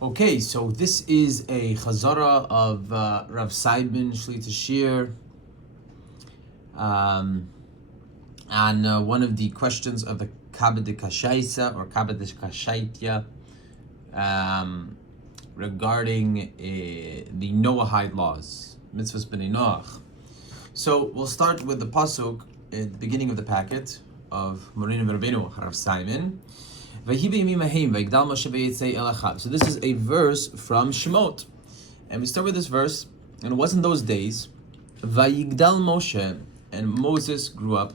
Okay, so this is a Chazara of Rav Seibin Shlit'a shiur on one of the questions of the Kaba deKaShaissa or Kaba deKaShaissa regarding the Noahide laws, mitzvahs b'nei Noach. So we'll start with the pasuk at the beginning of the packet of Morinu Rabbeinu Rav Seibin. So this is a verse from Shemot, and we start with this verse. And it was in those days, Vayigdal Moshe, and Moses grew up.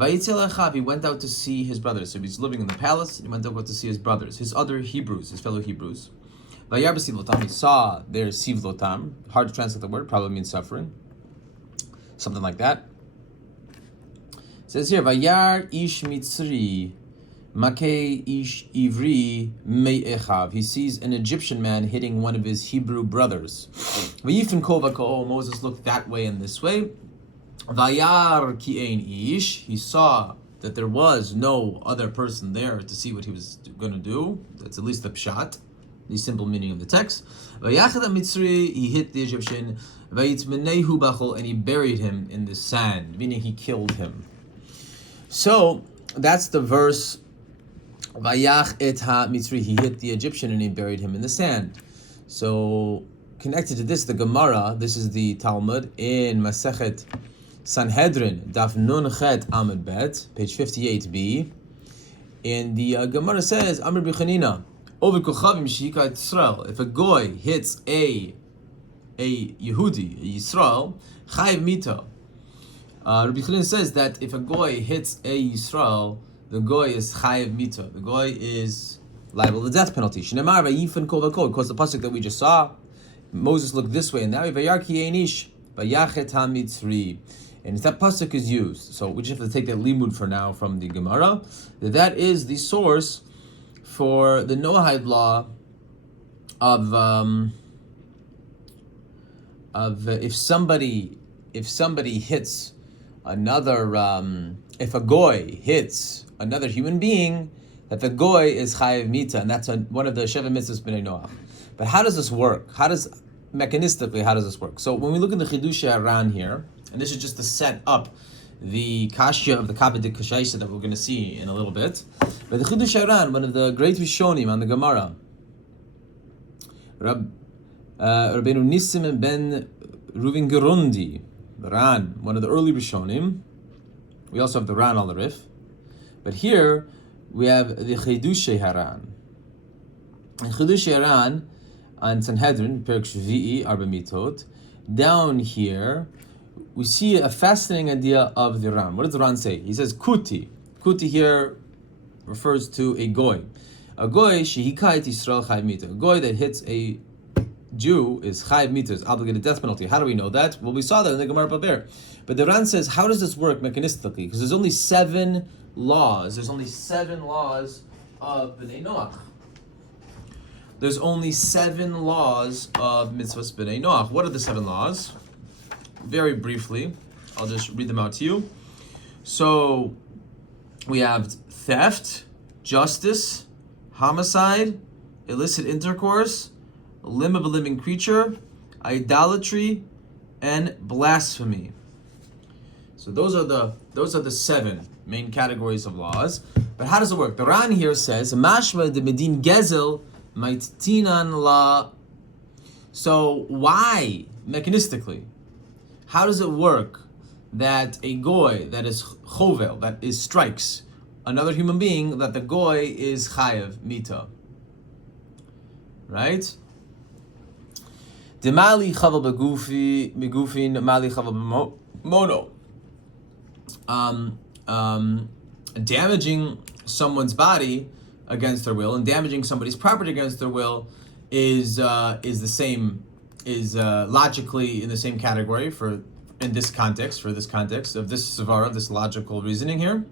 He went out to see his brothers. So he's living in the palace, and he went out to see his brothers, his other Hebrews, his fellow Hebrews. He saw their sivlotam. Hard to translate the word, probably means suffering, something like that. It says here, Vayar ish mitzri Makei ish ivri me'echav. He sees an Egyptian man hitting one of his Hebrew brothers. Vayifin kova ko'o. Moses looked that way and this way. Vayar ki ein ish. He saw that there was no other person there to see what he was going to do. That's at least the pshat, the simple meaning of the text. Vayachad mitzri. He hit the Egyptian. Vayitmenehu bachol. And he buried him in the sand, meaning he killed him. So that's the verse. Vayach et ha-mitzri, he hit the Egyptian and he buried him in the sand. So, connected to this, the Gemara, this is the Talmud, in Masechet Sanhedrin, Daf Nun Chet Amud Bet, page 58b, and the Gemara says, Amr B'chanina, Over Kochavim Shehika Yisrael, if a goy hits a Yehudi, a Yisrael, Chayiv Mita. Rabbi Chanina says that if a goy hits a Yisrael, the goy is chayiv mita. The goy is liable to the death penalty. Shnemar vayifan kol v'kol. Because the pasuk that we just saw, Moses looked this way, and now vayar ki einish vayachet hamitzri. And if that pasuk is used, so we just have to take that limud for now from the Gemara. That is the source for the Noahide law of if somebody hits another, if a goy hits another human being, that the goy is chayiv mita, and that's one of the sheva mitzvahs b'nei Noach. But how does this work? Mechanistically, how does this work? So when we look in the deKaShaissa here, and this is just to set up the kashya of the Kaba deKaShaissa that we're going to see in a little bit. But the deKaShaissa, one of the great Rishonim on the Gemara, Rabbeinu Nissim ben Ruvin Gerundi, Ran, one of the early Rishonim. We also have the Ran al Rif. But here we have the Chiddushei And Chiddushei Haran on Sanhedrin, Perek Shvi'i, Arba Mitot. Down here, we see a fascinating idea of the Ran. What does the Ran say? He says, Kuti. Kuti here refers to a goy. A goy, Shehikait Yisrael Chayiv Mita. A goy that hits a Jew is chayiv mita, is obligated death penalty. How do we know that? Well, we saw that in the Gemara Baber. But the Ran says, how does this work mechanistically? Because there's only 7 laws. There's only 7 laws of b'nei Noach. There's only 7 laws of mitzvahs b'nei Noach. What are the 7 laws? Very briefly, I'll just read them out to you. So we have theft, justice, homicide, illicit intercourse, limb of a living creature, idolatry, and blasphemy. So those are the 7 main categories of laws. But how does it work? The Ran here says, Mashma de medin gezel maitinan la. So why, mechanistically, how does it work that a goy that is chovel, that is strikes another human being, that the goy is chayev mita? Right? Demali chaval begufin, mali chaval mono. Damaging someone's body against their will and damaging somebody's property against their will is logically in the same category for this context of this svara, this logical reasoning here.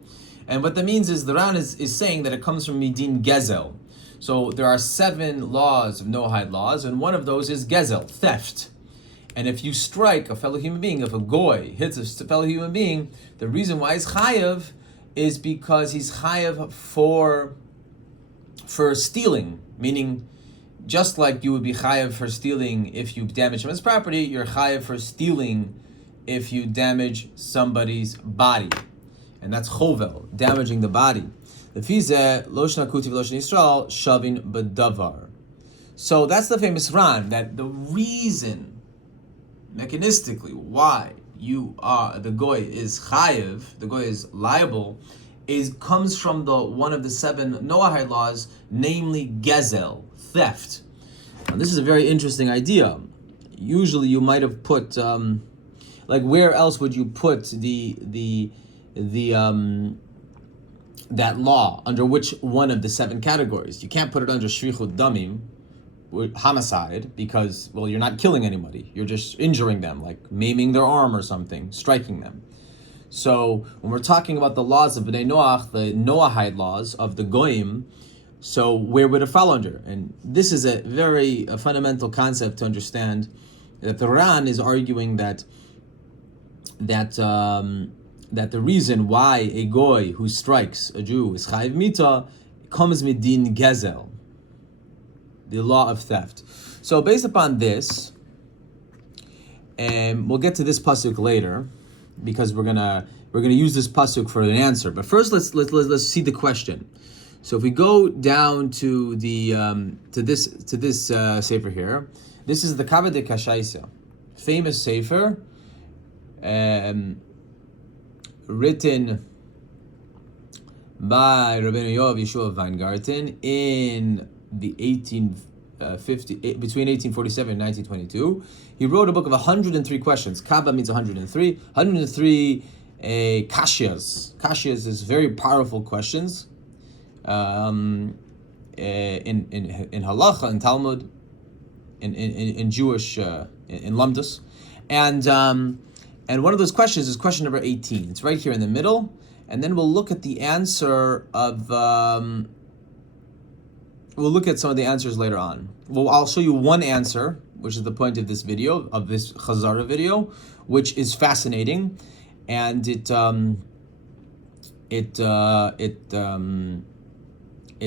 And what that means is the Ran is saying that it comes from midin gezel. So there are 7 laws of Noahide laws, and one of those is gezel, theft. And if you strike a fellow human being, if a goy hits a fellow human being, the reason why he's chayav is because he's chayav for stealing, meaning just like you would be chayav for stealing if you damage someone's property, you're chayav for stealing if you damage somebody's body. And that's chovel, damaging the body. So that's the famous Ran, that the reason, mechanistically, why the goy is chayav, the goy is liable, comes from one of the 7 Noahide laws, namely gezel, theft. Now, this is a very interesting idea. Usually, you might have put, where else would you put that law, under which one of the 7 categories? You can't put it under shrichut damim, homicide, because, well, you're not killing anybody. You're just injuring them, like maiming their arm or something, striking them. So when we're talking about the laws of Bnei Noach, the Noahide laws of the Goyim, so where would it fall under? And this is a very fundamental concept to understand, that the Ran is arguing that the reason why a goy who strikes a Jew is chayiv mita comes midin gezel, the law of theft. So based upon this, and we'll get to this pasuk later, because we're gonna use this pasuk for an answer. But first, let's see the question. So if we go down to the to this sefer here, this is the Kaba deKaShaissa, famous sefer, written by Rabbeinu Yoav Yeshua Weingarten in the between 1847 and 1922. He wrote a book of 103 questions. Kaba means 103. 103 kashyas. Kashyas is very powerful questions in halacha, in Talmud, in Jewish, in Lamdus. And one of those questions is question number 18. It's right here in the middle. And then we'll look at the answer of... we'll look at some of the answers later on. Well, I'll show you one answer, which is the point of this video, of this Chazara video, which is fascinating, and it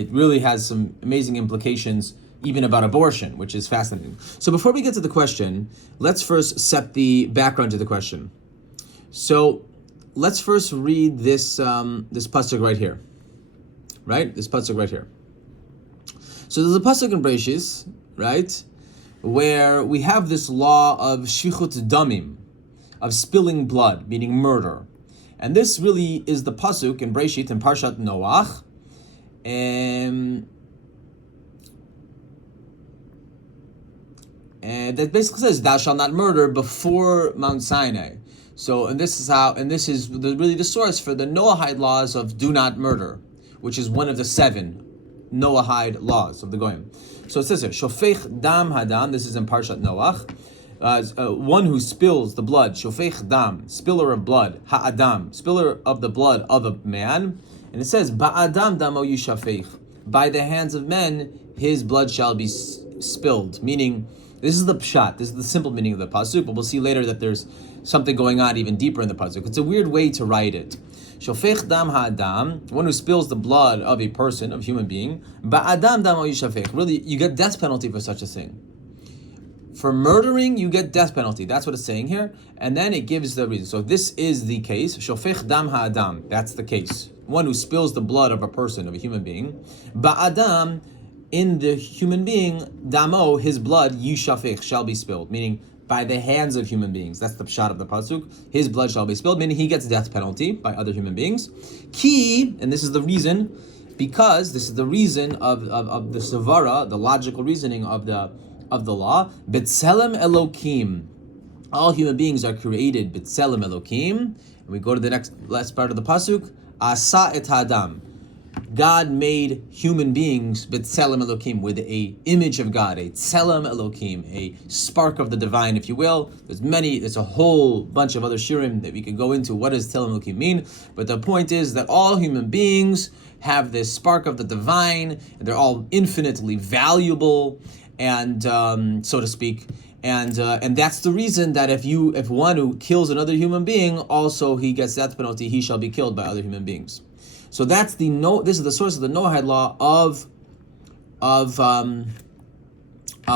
really has some amazing implications, even about abortion, which is fascinating. So before we get to the question, let's first set the background to the question. So let's first read this pasuk right here. Right? This pasuk right here. So there's a pasuk in Breshis, right, where we have this law of shichut damim, of spilling blood, meaning murder. And this really is the pasuk in Breshit, in Parshat Noach, and that basically says, "Thou shalt not murder," before Mount Sinai. So, and this is really the source for the Noahide laws of do not murder, which is one of the 7 Noahide laws of the Goyim. So it says here, Shofech dam hadam, this is in Parshat Noach, one who spills the blood, Shofech dam, spiller of blood, ha'adam, spiller of the blood of a man, and it says, Ba'adam damo yishafech, by the hands of men his blood shall be spilled, meaning, this is the pshat, this is the simple meaning of the pasuk, but we'll see later that there's something going on even deeper in the pasuk. It's a weird way to write it. Shofech dam ha'adam, one who spills the blood of a person, of human being, ba'adam damo yishafech. Really, you get death penalty for such a thing. For murdering, you get death penalty. That's what it's saying here. And then it gives the reason. So this is the case. Shofech dam ha'adam. That's the case. One who spills the blood of a person, of a human being. Ba'adam, in the human being, damo, his blood, yishafech, shall be spilled. Meaning, by the hands of human beings. That's the pshat of the pasuk. His blood shall be spilled, meaning he gets death penalty by other human beings. Ki, and this is the reason, because this is the reason of the savara, the logical reasoning of the law. B'tselem Elokim. All human beings are created b'tselem Elokim. And we go to the last part of the pasuk. Asa et hadam. God made human beings b'tselem Elokim, with a image of God, a tselem Elokim, a spark of the divine, if you will. There's a whole bunch of other shiurim that we could go into. What does tselem Elokim mean? But the point is that all human beings have this spark of the divine, and they're all infinitely valuable, and so to speak. And that's the reason that if one who kills another human being, also he gets death penalty, he shall be killed by other human beings. So this is the source of the Noahide law of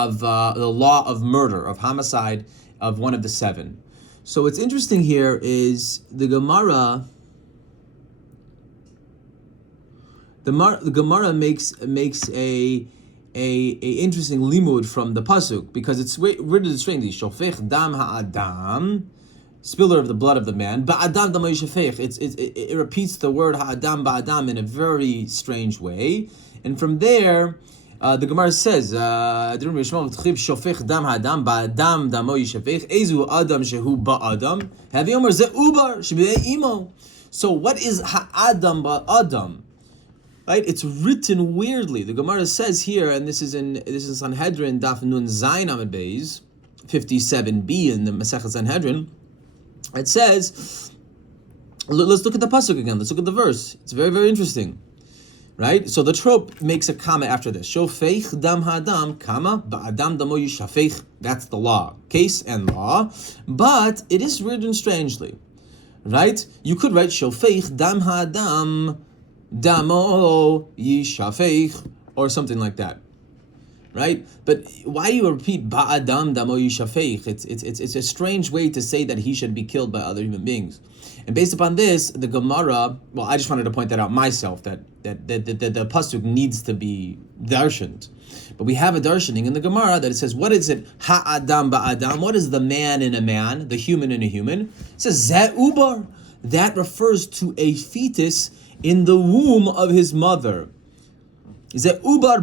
of the law of murder, of homicide, of one of the seven. So what's interesting here is the Gemara. The Gemara makes a interesting limud from the pasuk, because it's written strangely. Shofech dam ha'adam, spiller of the blood of the man. Ba'adam dam yishafech. It repeats the word ha'adam ba'adam in a very strange way, and from there, the Gemara says, "Shofech dam ha'adam ba'adam dam yishafech. Ezu adam shehu ba'adam. Havi omer ze ubar shebei imo." So what is ha'adam ba'adam? Right, it's written weirdly. The Gemara says here, and this is Sanhedrin Daf Nun Zayin Amud Beis 57b in the Masechet Sanhedrin. It says, let's look at the pasuk again. Let's look at the verse. It's very, very interesting. Right, so the trope makes a comma after this. Shofech dam ha'adam, comma ba'adam damo yishafech. That's the law, case and law, but it is written strangely. Right, you could write Shofech dam ha'adam damo yishafech, or something like that, right? But why you repeat ba'adam damo yishafech? It's a strange way to say that he should be killed by other human beings. And based upon this, the Gemara, well, I just wanted to point that out myself, that the pasuk needs to be darshaned. But we have a darshaning in the Gemara that it says, what is it? Ha'adam ba'adam. What is the man in a man, the human in a human? It says ze ubar. That refers to a fetus in the womb of his mother. Ze ubar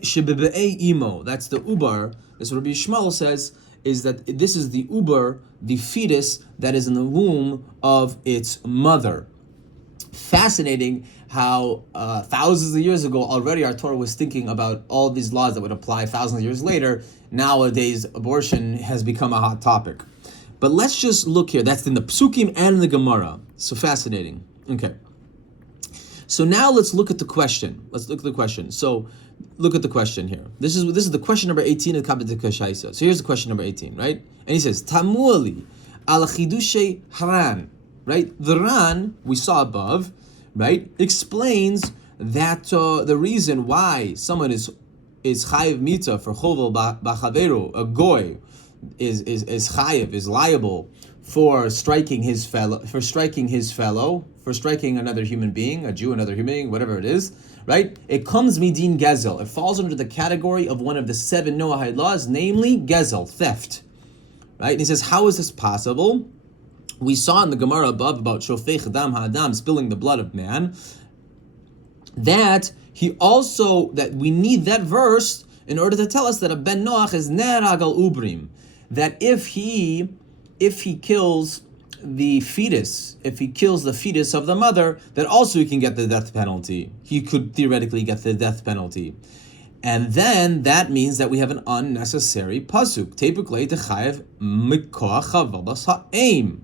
shebebe'ei imo. That's the ubar. That's what Rabbi Yishmael says, is that this is the ubar, the fetus that is in the womb of its mother. Fascinating how thousands of years ago already our Torah was thinking about all these laws that would apply thousands of years later. Nowadays, abortion has become a hot topic. But let's just look here. That's in the Psukim and in the Gemara. So fascinating. Okay. So now let's look at the question. So look at the question here. This is the question number 18 of Kaba deKaShaissa. So here's the question number 18, right? And he says, Tamuali al chidushe haran, right? The Ran, we saw above, right, explains that the reason why someone is chayiv mita for chovel b'chaveru, a goy, is chayiv, is liable for striking another human being, a Jew, another human being, whatever it is, right? It comes midin gezel. It falls under the category of one of the 7 Noahide laws, namely gezel, theft, right? And he says, how is this possible? We saw in the Gemara above about shofech dam ha'adam, spilling the blood of man, that we need that verse in order to tell us that a ben Noach is nerag al ubrim, that if he kills the fetus, of the mother, that also he can get the death penalty. He could theoretically get the death penalty. And then that means that we have an unnecessary pasuk. Typically, techayev mikoach havadas ha'eim.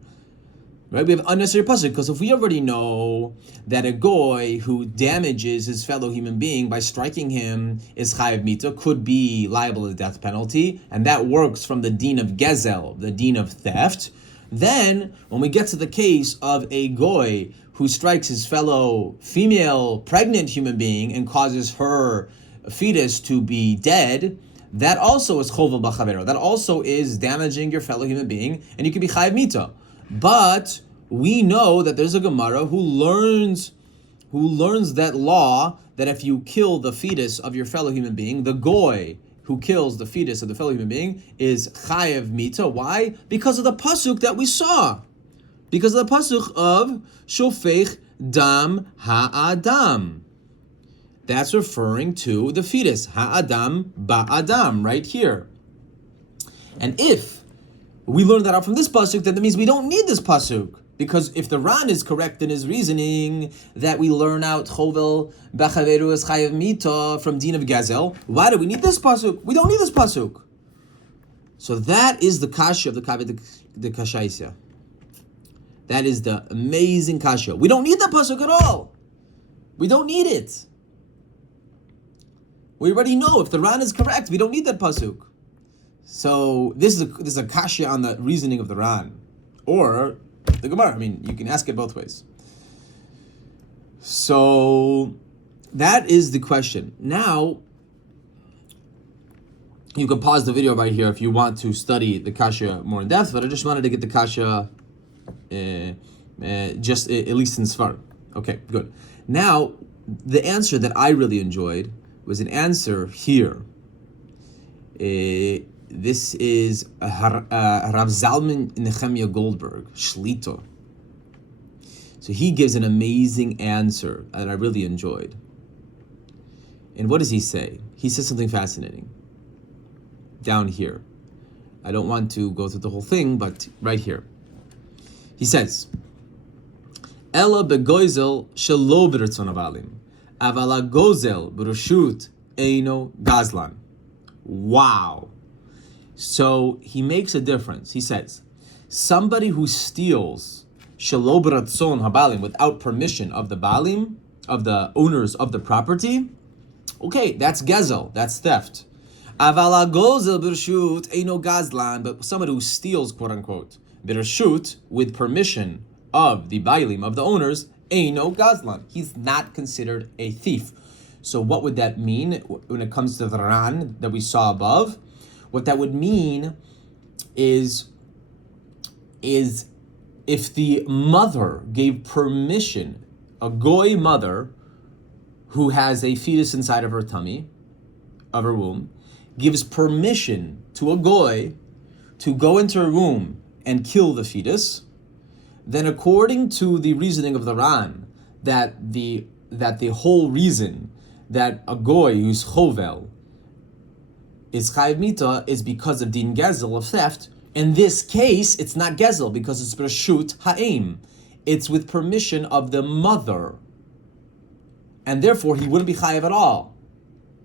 Right? We have unnecessary pasuk, because if we already know that a goy who damages his fellow human being by striking him is chayav mita, could be liable to the death penalty, and that works from the deen of gezel, the deen of theft, then when we get to the case of a goy who strikes his fellow female pregnant human being and causes her fetus to be dead, that also is chovel b'chavero. That also is damaging your fellow human being, and you can be chayav mita. But we know that there's a Gemara who learns that law, that if you kill the fetus of your fellow human being, the goy who kills the fetus of the fellow human being is chayev mita. Why? Because of the pasuk that we saw. Because of the pasuk of shofech dam ha'adam. That's referring to the fetus, ha'adam ba'adam, right here. And if we learn that out from this pasuk, then that means we don't need this pasuk. Because if the Ran is correct in his reasoning that we learn out chovel b'chaveru es chayev mita from din of gezel, why do we need this pasuk? We don't need this pasuk. So that is the kasha of the Kaba deKaShaissa. That is the amazing kasha. We don't need that pasuk at all. We don't need it. We already know if the Ran is correct, we don't need that pasuk. So this is a kasha on the reasoning of the Ran, or the Gemara. I mean, you can ask it both ways. So that is the question. Now, You can pause the video right here if you want to study the kasha more in depth, but I just wanted to get the kasha just at least in Sfar. Okay, good. Now, the answer that I really enjoyed was an answer here. This is Rav Zalman Nechemia Goldberg, Shlit'a. So he gives an amazing answer that I really enjoyed. And what does he say? He says something fascinating. Down here. I don't want to go through the whole thing, but right here. He says, Ella begoizel shelo b'ratzon avalim, aval gozel b'rashut eino gazlan. Wow. So he makes a difference. He says, somebody who steals shelo b'ratzon habalim, without permission of the balim, of the owners of the property, okay, that's gezel, that's theft. Aval gozel b'rashut eino gazlan, but somebody who steals, quote unquote, b'rashut, with permission of the balim, of the owners, eino gazlan. He's not considered a thief. So what would that mean when it comes to the Ran that we saw above? What that would mean is if the mother gave permission, a goy mother who has a fetus inside of her tummy, of her womb, gives permission to a goy to go into her womb and kill the fetus, then according to the reasoning of the Ran, that the whole reason that a goy who's chovel is chayiv mita is because of din gezel, of theft. In this case, it's not gezel because it's b'rashut ha'im. It's with permission of the mother, and therefore he wouldn't be chayiv at all.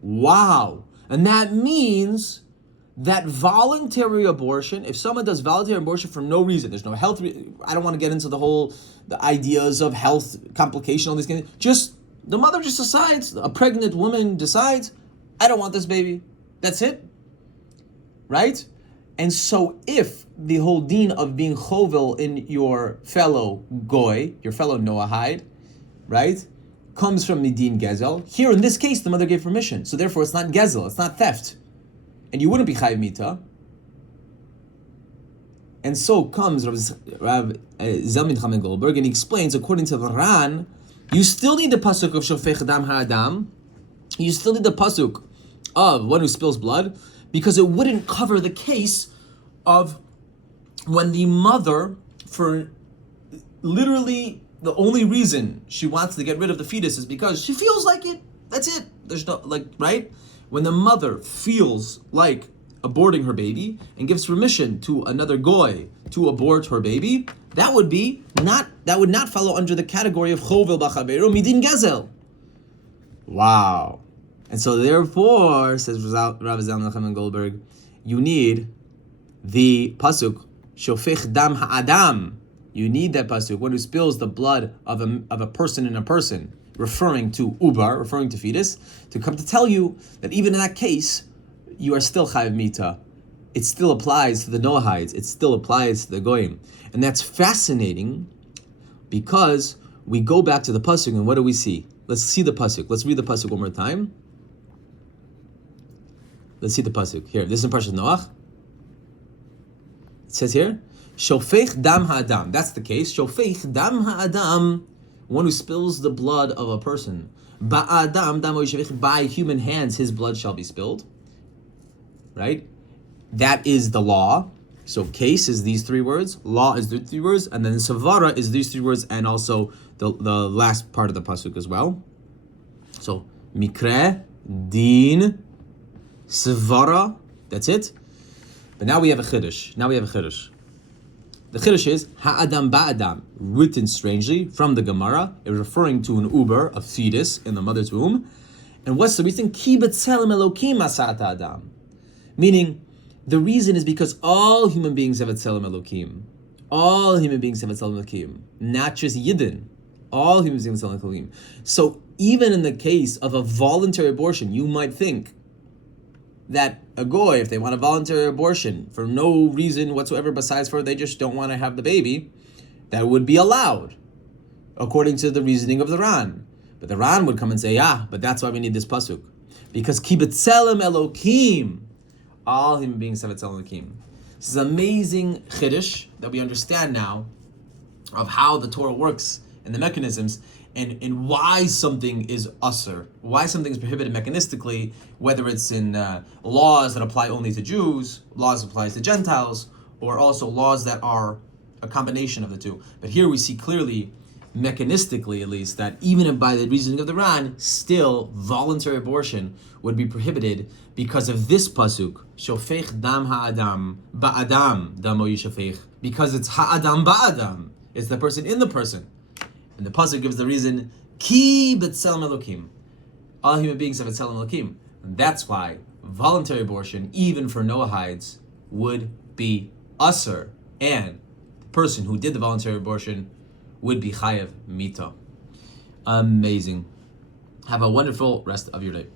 Wow. And that means that voluntary abortion, if someone does voluntary abortion for no reason, there's no health, I don't want to get into the ideas of health complication, all these things. Just, the mother just decides, a pregnant woman decides, I don't want this baby. That's it. Right? And so if the whole deen of being chovel in your fellow goy, your fellow Noahide, right, comes from the din gezel, here in this case, the mother gave permission. So therefore it's not gezel, it's not theft. And you wouldn't be chayiv mita. And so comes Rav Zalman Nechemia Goldberg, and he explains, according to the Ran, you still need the pasuk of shofech dam ha'adam. You still need the pasuk of one who spills blood, because it wouldn't cover the case of when the mother, for literally the only reason she wants to get rid of the fetus is because she feels like it. That's it. There's no, right? When the mother feels like aborting her baby and gives permission to another goy to abort her baby, that would not follow under the category of chovel b'chaveiro midin gezel. Wow. And so therefore, says Rav Zalman Nechemia Goldberg, you need the pasuk shofech dam ha'adam. You need that pasuk, one who spills the blood of a person in a person, referring to ubar, referring to fetus, to come to tell you that even in that case, you are still chayiv mita. It still applies to the Noahides. It still applies to the goyim. And that's fascinating because we go back to the pasuk, and what do we see? Let's see the pasuk. Let's read the pasuk one more time. Let's see the pasuk here. This is in Parshas Noach. It says here, Shofech dam ha'adam. That's the case. Shofech dam ha'adam, one who spills the blood of a person. Ba'adam dam yishvech, by human hands his blood shall be spilled. Right? That is the law. So case is these three words, law is the three words, and then savara is these three words, and also the last part of the pasuk as well. So mikre, din, savara, that's it. But now we have a chiddush. The chiddush is ha'adam ba'adam, written strangely from the Gemara, referring to an uber, a fetus in the mother's womb. And what's the reason? Ki b'tzelem elokim asat adam. Meaning, the reason is because all human beings have a tzelem elokim. All human beings have a tzelem elokim. Not just Yidden. All human beings have a tzelem elokim. So even in the case of a voluntary abortion, you might think that a goy, if they want a voluntary abortion for no reason whatsoever besides for they just don't want to have the baby, that would be allowed, according to the reasoning of the Ran. But the Ran would come and say, but that's why we need this pasuk. Because ki b'tzelem elokim, All human beings have Etzel Elokim. This is amazing chiddush that we understand now of how the Torah works and the mechanisms, and why something is usher, why something is prohibited mechanistically, whether it's in laws that apply only to Jews, laws that apply to Gentiles, or also laws that are a combination of the two. But here we see clearly, mechanistically at least, that even by the reasoning of the Ran, still voluntary abortion would be prohibited because of this pasuk, shofech dam ha'adam ba'adam damo yishafech, because it's ha'adam ba'adam, it's the person in the person. And the pasuk gives the reason, ki b'tselem Elokim. All human beings have b'tselem Elokim. And that's why voluntary abortion, even for Noahides, would be usher, and the person who did the voluntary abortion would be chayav mita. Amazing. Have a wonderful rest of your day.